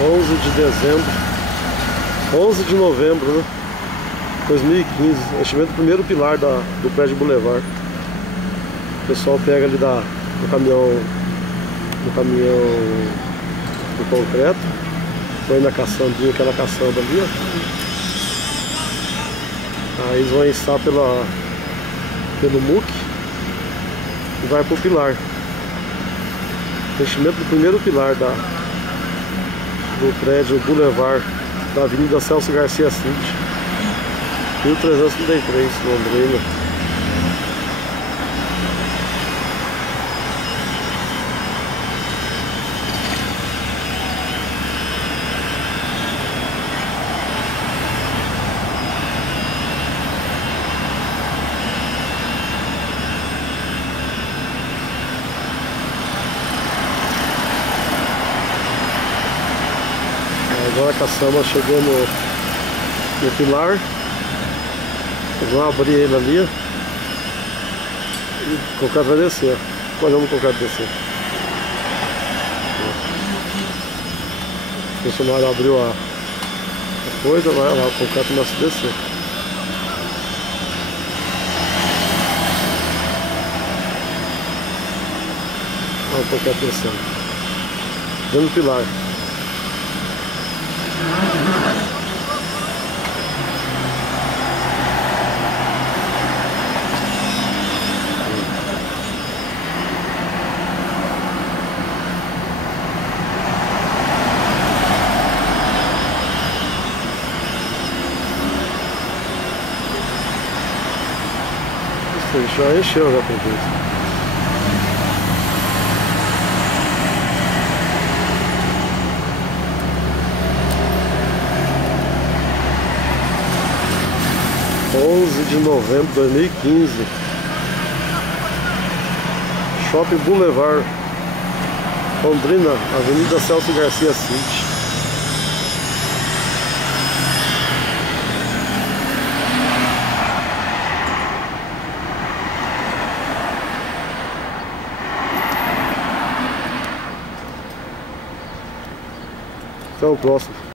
11 de dezembro, 11 de novembro, né? 2015, enchimento do primeiro pilar do prédio Boulevard. O pessoal pega ali do caminhão do concreto, põe na caçambinha, aquela caçamba ali, ó. Aí eles vão içar pelo muque e vai pro pilar. Enchimento do primeiro pilar do prédio Boulevard da Avenida Celso Garcia Cid, 1333, Londrina. Agora a caçamba chegou no pilar. Eles vão abrir ele ali, ó, e o concreto vai descer, ó. Olhando o concreto descer. O funcionário abriu a coisa, vai lá, o concreto começa a descer. Olha o concreto descendo dentro do pilar. Já encheu já por vez. De novembro de 2015, Shopping Boulevard, Londrina, Avenida Celso Garcia Cid. Até o próximo.